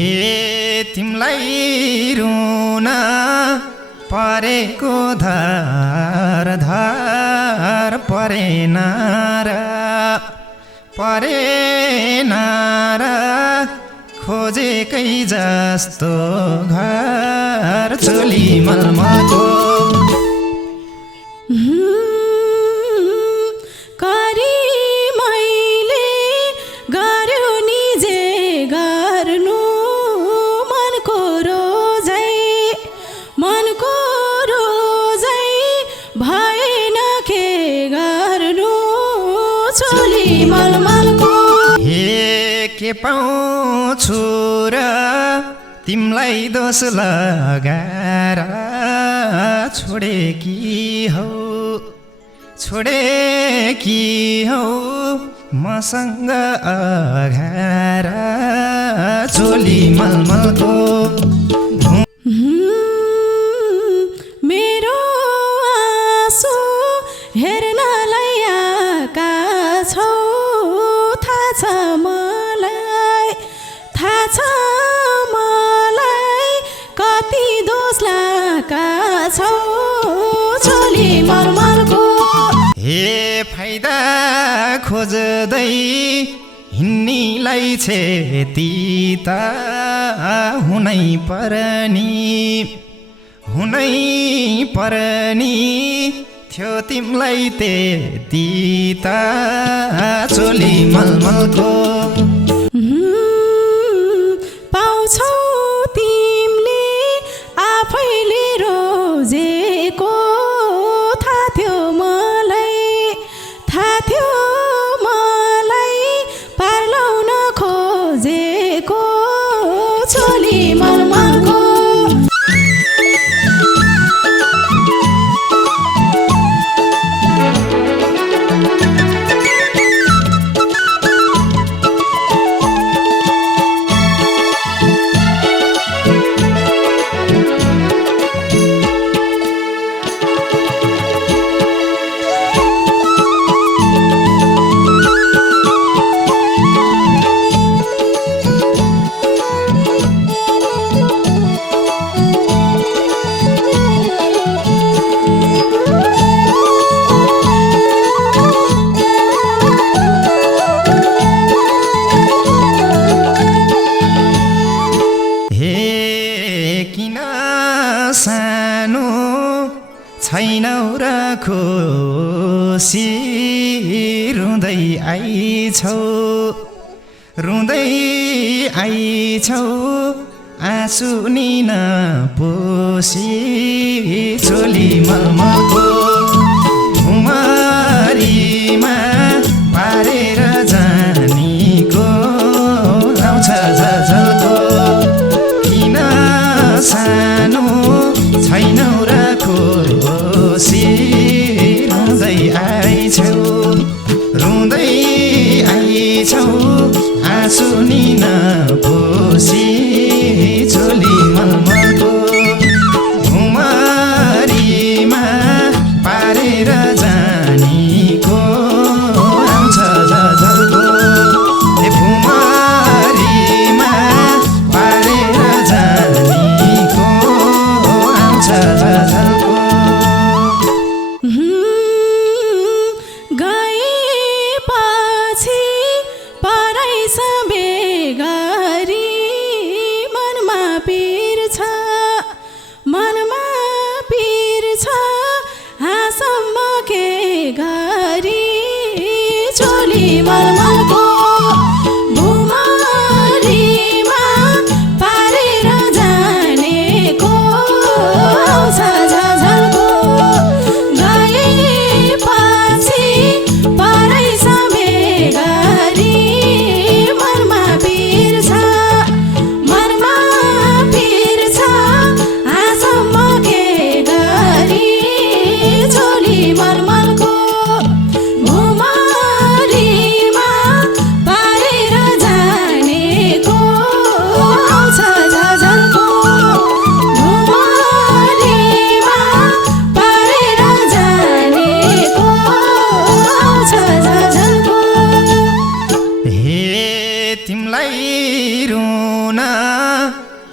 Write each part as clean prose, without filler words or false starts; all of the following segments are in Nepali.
हे तिमलाई रुन परेको धार धार परेन र खोजेकै जस्तो घर चोली मलमलको करी मैले गर्यो निजे गर्नु मनको रोजै भएन के गर्नु चोली मलमलको हे के पाउँछु र तिमलाई दोष लगाएर छोडेकी हौ मसँग अघार चोली मलमलको मेरो आँसु हेर्नलाई आएका छौ थाहा छ मलाई कति दोष लाका छौ चोली मलमलको हे फाइदा खोज्दै हिन्नीलाई क्षति त हुनै पर्नी थियो तिमलाई त्यति त चोली मलमलको पाउँछौ तिमीले आफैले रोजेको थाहा थियो मलाई पार्लाउन खोजेको चोली मलमलको सानो छैनौ र खुसी रुँदै आइछौ आँसु निन पोसी चोली मलमलको घुमरीमा पारेर जानीको आउँछ झझल्को किन सानो छैनौ र खुसी रुँदै आइछौ आँसु निन पोसी चोली मलमलको घुमरीमा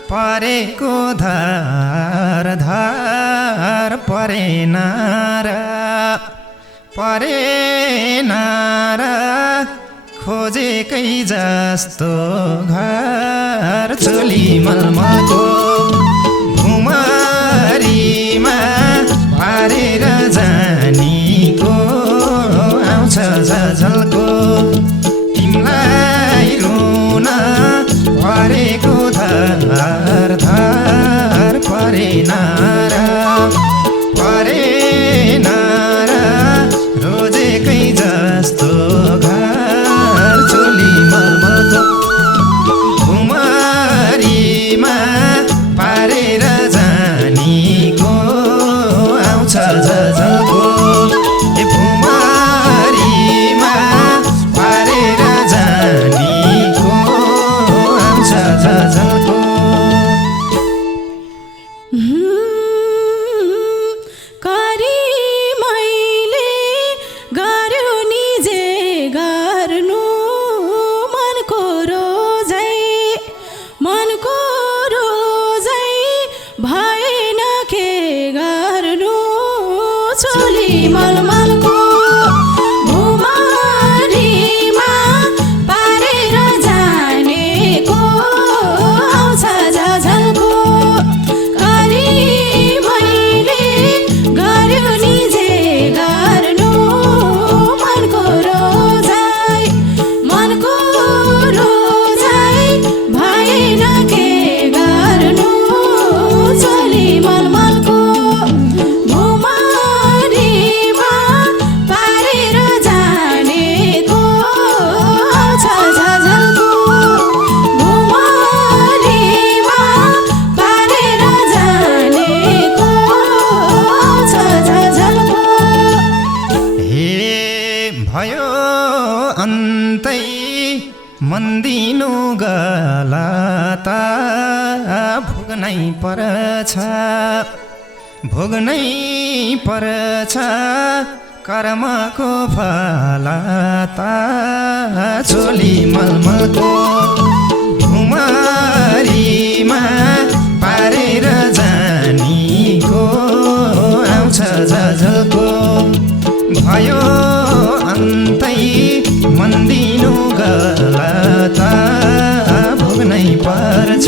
परेको धार धार परेन र खोजेकै जस्तो घर चोली मलमलको भुमरीमा पारेर जानीको आउँछ झझल्को तिमीलाई रुन परेको धार धार परेन र रोजेकै जस्तो घर चोली मलमलको भुमरीमा पारेर जानीको आउँछ झझल्को ए भुमरीमा पारेर जानीको आउँछ झझल्को चोली मलमलको भुमरीमा पारेर जानेको आउँछ झझल्को गरी मैले गर्यो नि जे गर्नु मनको रोजाइ भएन के गर्नु चोली मलमलको भयो अन्तै मन्दिनु गलता भोग्नै पर्छ कर्मको फलता चोली मलमलको भुमरीमा पारेर जानीको आउँछ झझल्को भयो अन्तै मन्दिनु गलता भोग्नै पर्छ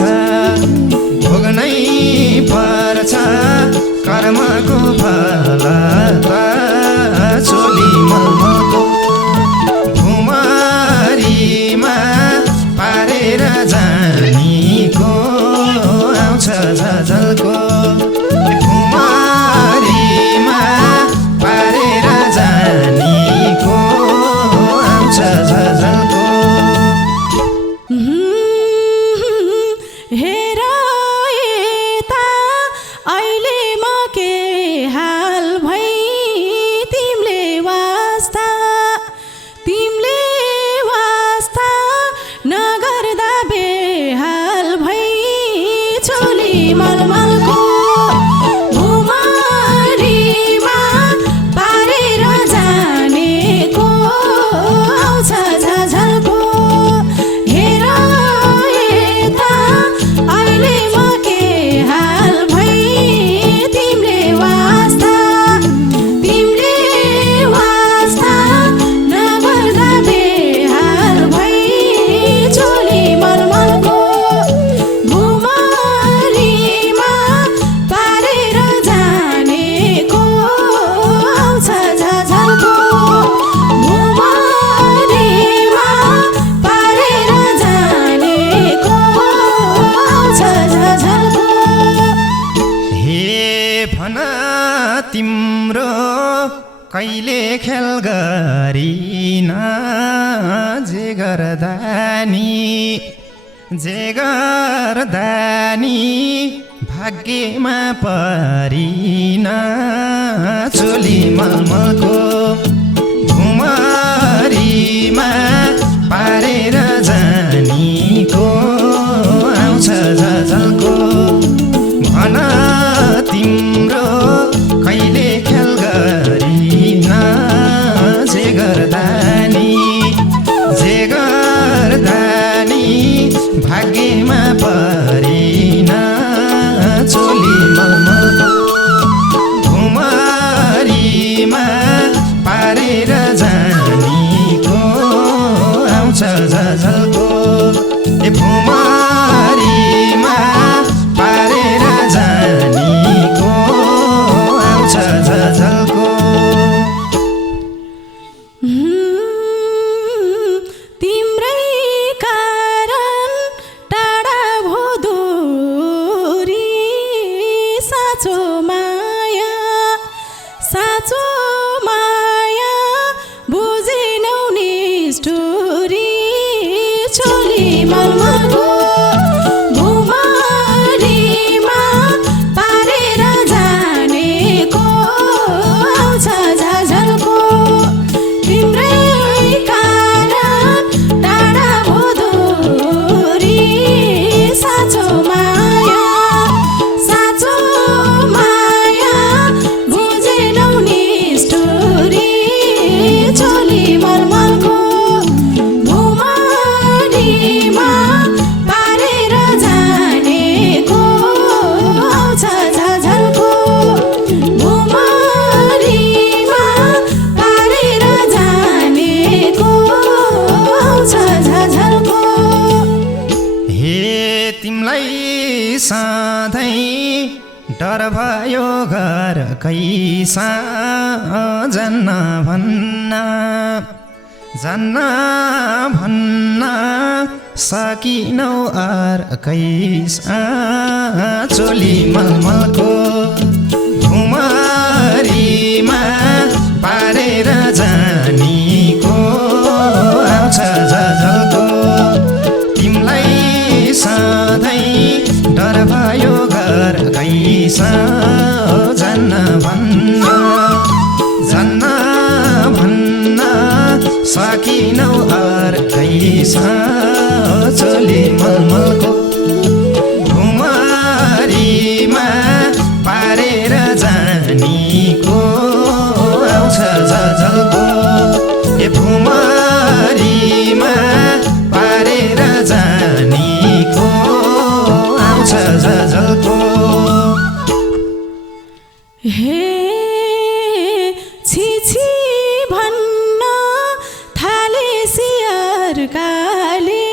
कर्मको फलता चोली मलमलको भुमरीमा पारेर जानीको आउँछ झझल्को भुमरीमा पारेर जानीको आउँछ झझल्को हेर यता अहिले म के हाल भई तिमीले वास्ता नगर्दा बेहाल भई चोली मलमलको भुमरीमा पारेर जानेको आउँछ झझल्को हेर यता अहिले म के हाल भई तिमीले वास्ता नगर्दा बेहाल भई चोली मलमलको भुमरीमा पारेर जानेको आउँछ झझल्को भुमरीमा पारेर जानेको आउँछ झझल्को हे भन तिम्रो कहिले खेल गरिन जे गर्दा नि भाग्यमा परिन चोली मलमलको भुमरीमा पारेर जानीको आउँछ झझल्को भन तिम्रो कहिले खेल गरिन जे गर्दा नि भाग्यमा परिन तिमलाई सधैँ डर भयो घरकै जान्न भन्न सकिनौ अर्कै चोली मलमलको घुमरीमा पारेर जानीको आउँछ झझल्को तिमलाई सधैँ डर भयो घरकै जान्न भन्न सकिनौ अर्कै चोली मलमलको घुमरीमा पारेर जानीको आउँछ झझल्को ए भुमरीमा पारेर जानीको आउँछ झझल्को हे छिछि भन्न थाले सियरकाले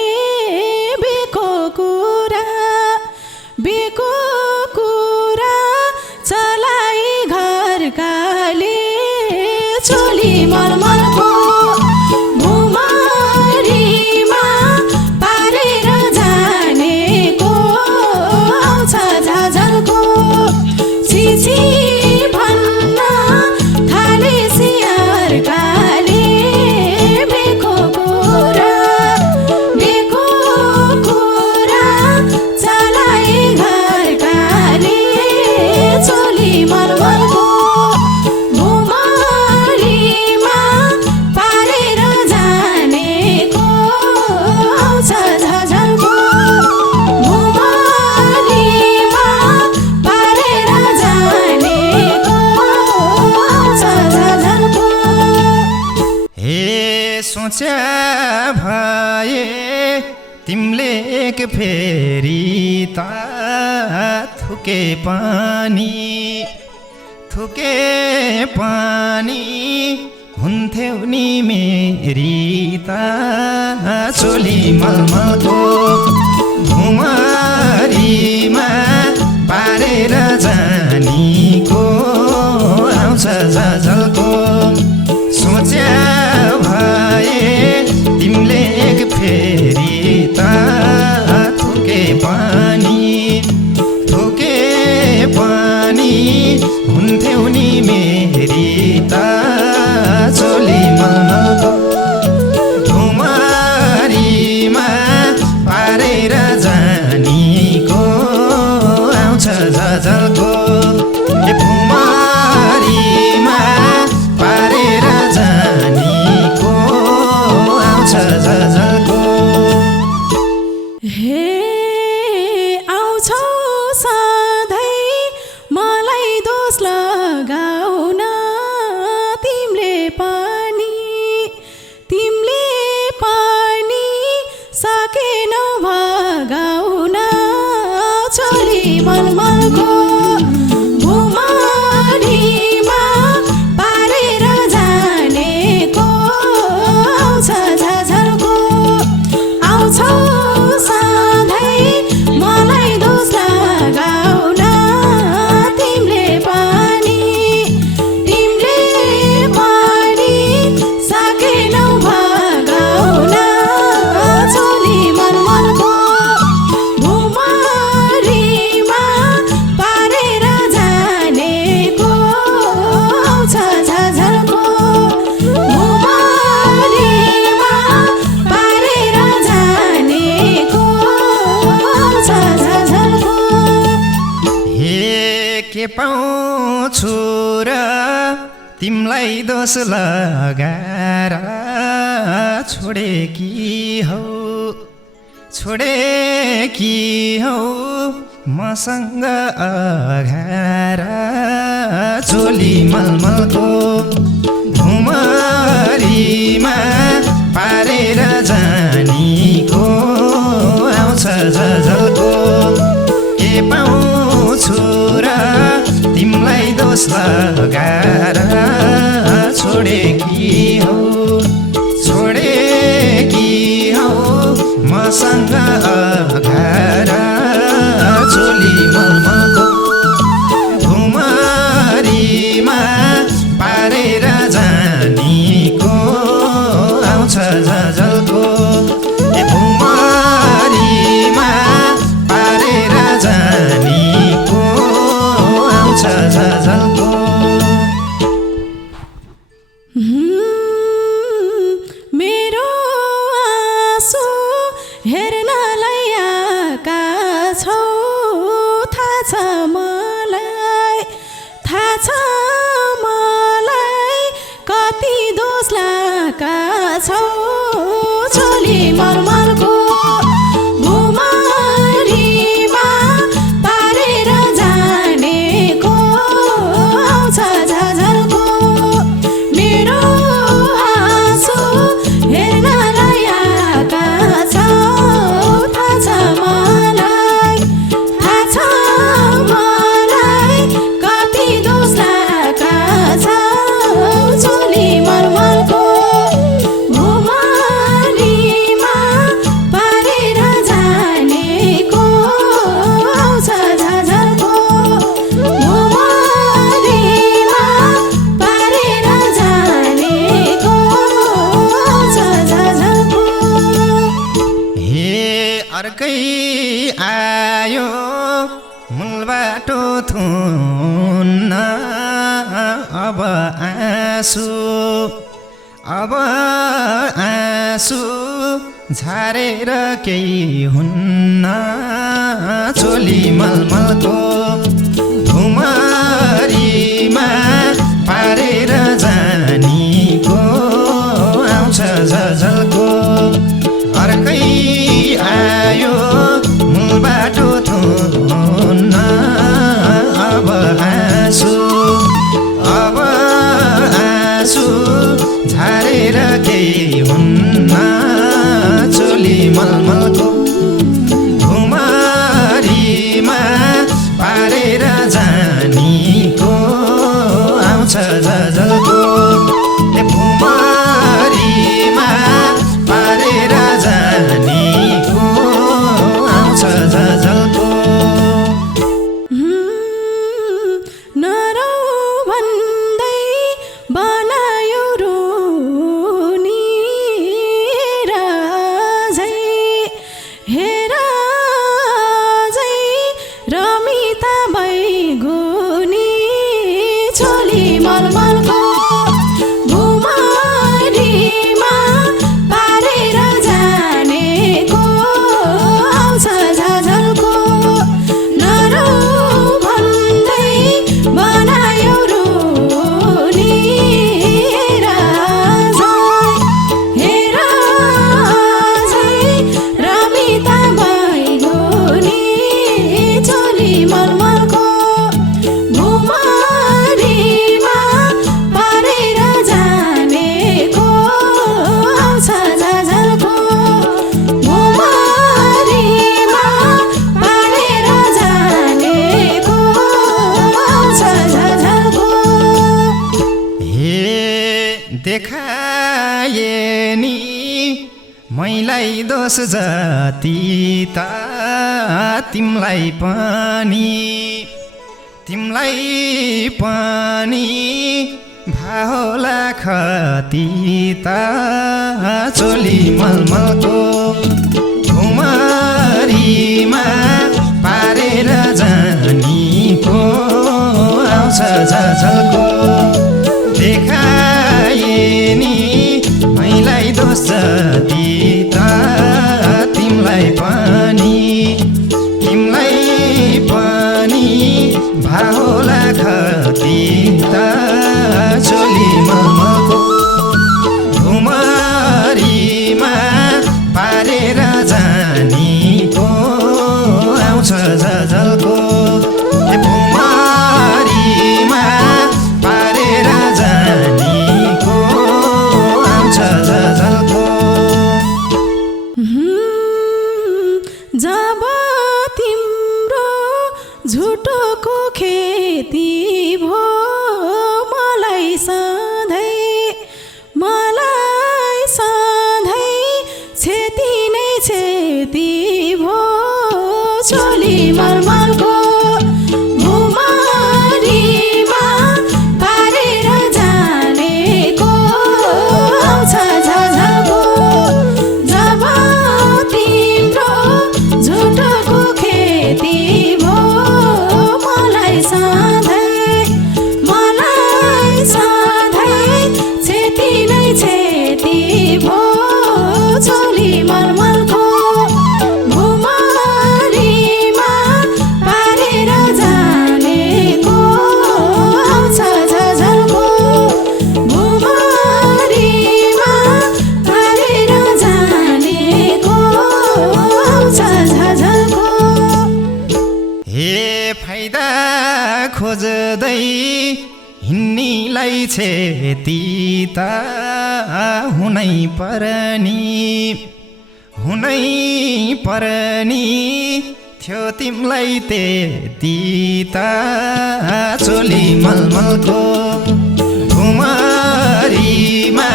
बेको कुरा चलाई घरकाले चोली मलमलको भुमरीमा पारेर जानेको आउँछ झझल्को छिछि भन्न थाले सियरकाले बेको कुरा चलाई घरकाले चोली मलमलको भुमरीमा पारेर जानेको आउँछ झझल्को भुमरीमा पारेर जानेको आउँछ झझल्को हे सोच्या भए तिमले एक फेरि त थुके पानी हुन्थ्यौ नि मेरी त चोली मलमलको घुमरीमा पारेर जानीको आउँछ झझल्को सोच्या भए तिमीले एक फेरि त थुके पानी हुन्थ्यौ नि मेरी त चोली मलमलको घुमरीमा पारेर जानीको आउँछ झझल्को ए भुमरीमा पारेर जानीको आउँछ झझल्को हे आउँछौ सधैँ मलाई दोष लगाउन तिमीले पनि सकेनौ भगाउन चोली मलमलको भुमरीमा पारेर जानेको आउँछ झझल्को आउँछौ सधैँ मलाई दोष लगाउन तिमीले पनि सकेनौ भगाउन चोली मलमलको भुमरीमा पारेर जानेको आउँछ झझल्को भुमरीमा पारेर जानेको आउँछ झझल्को हे के पाउँछु र तिमलाई दोष लगाएर छोडेकी हौ मसँग अघार चोली मलमलको घुमरीमा पारेर जानीको आउँछ झझल्को के पाउँछु र तिमलाई दोष लगाएर छोडेकी हौ मसँग अघार झल्को मेरो आँसु हेर्नलाई आएका छौ थाहा छ मलाई कति दोष लाएका छौ चोली मलमलको भुमरीमा पारेर जानेको आउँछ झझल्को मेरो आँसु हेर्नलाई आएका छौ थाहा छ मलाई कति दोष लाएका छौ चोली मलमलको भुमरीमा पारेर जानेको आउँछ झझल्को भुमरीमा पारेर जानेको आउँछ झझल्को हे अर्कै आयो मूल बाटो थुन्न अब आँसु झारेर केही हुन्न चोली मलमलको भुमरीमा पारेर जानीको आउँछ झझल्को अर्कै आयो मूल बाटो थुन्न अब आँसु झारेर केही हुन्न चोली मलमलको भुमरीमा पारेर जानीको आउँछ झझल्को भुमरीमा पारेर जानीको आउँछ झझल्को नरौ भन्दै बनायो रुनी राजै हेर झै रमिता बैगुनी चोली मलमलको भुमरीमा पारेर जानेको आउँछ झझल्को नरौ भन्दै बनायो रुनी राजै हेर झै रमिता बैगुनी चोली मलमलको भुमरीमा पारेर जानेको आउँछ झझल्को भुमरीमा पारेर जानेको आउँछ झझल्को हे देखाए नि मैलाई दोष जति त तिमलाई पनि भाहोला खती त चोली मलमलको भुमरीमा पारेर जानीको आउँछ झझल्को देखाए नि मैलाई दोष जति त तिमलाई पनि भाहोला खती त चोली मलमलको भुमरीमा पारेर जानीको आउँछ झझल्को भुमरीमा पारेर जानीको आउँछ झझल्को जब तिम्रो झुटोको खेती भो मलाई सधैँ क्षति नै क्षति भो चोली मलमलको भुमरीमा पारेर जानेको आउँछ झझल्को जब तिम्रो झुटोको खेती भो मलाई सधैँ खोज्दै हिँड्नीलाई छेती त हुनै पर्नी थियो तिमलाई त्यति त चोली मलमलको घुमरीमा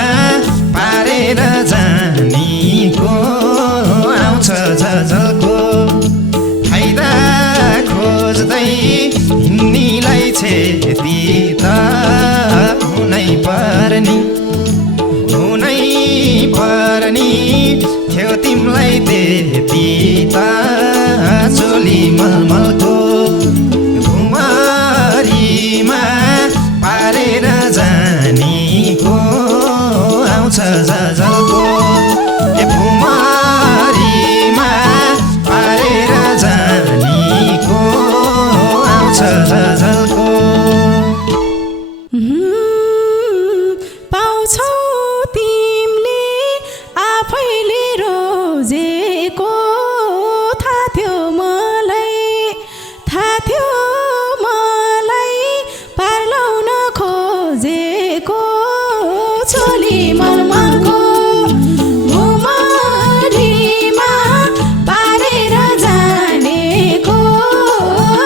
पारेर जानीको आउँछ झझल्को फाइदा खोज्दै हिँड्नीलाई छेती त हुनै पर्नी थियो तिमलाई त्यति त चोली मलमलको घुमरीमा पारेर जानीको आउँछ झझल्को घुमरीमा पारेर जानीको आउँछ झझल्को पाउँछौ तिमीले आफैले रोजेको थाहा थियो मलाई पार लाउन खोजेको चोली मलमलको घुमरीमा पारेर जानेको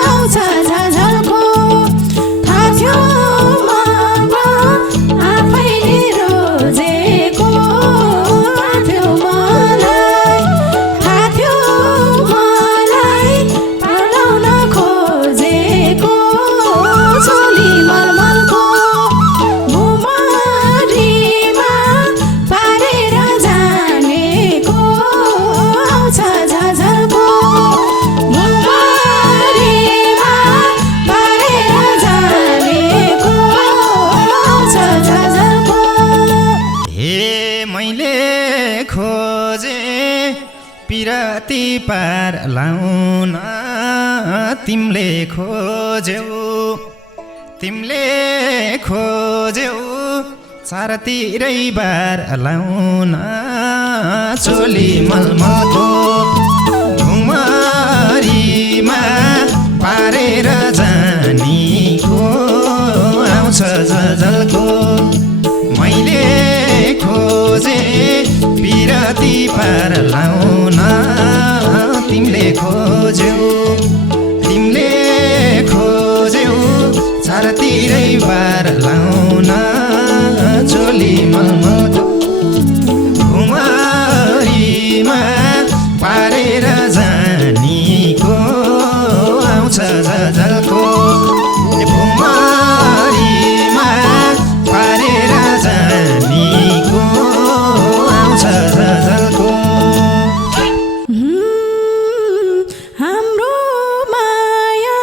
आउँछ झझल्को थाहा थियो आफैले रोजेको मलाई पार लाउन खोजेको चोली मलमलको घुमरीमा पारेर जानेको आउँछ झझल्को घुमरीमा पारेर जानेको आउँछ झझल्को हे मैले खोजे पिराती पार लाउन तिमीले खोज्यौ चारतिरै बार लाउन चोली मलमलको घुमरीमा पारेर जानीको आउँछ झझल्को मैले खोजे पिराती पार लाउन तिमीले खोज्यौ चारतिरै बार लाउन चोली मलमलको घुमरीमा पारेर जानीको आउँछ झझल्को घुमरीमा पारेर जानीको आउँछ झझल्को हाम्रो माया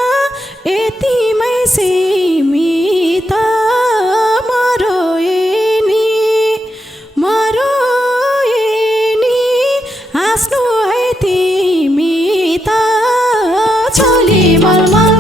यतिमै सीमित मरोएनी हाँस्नु है तिमी त चोली मलमल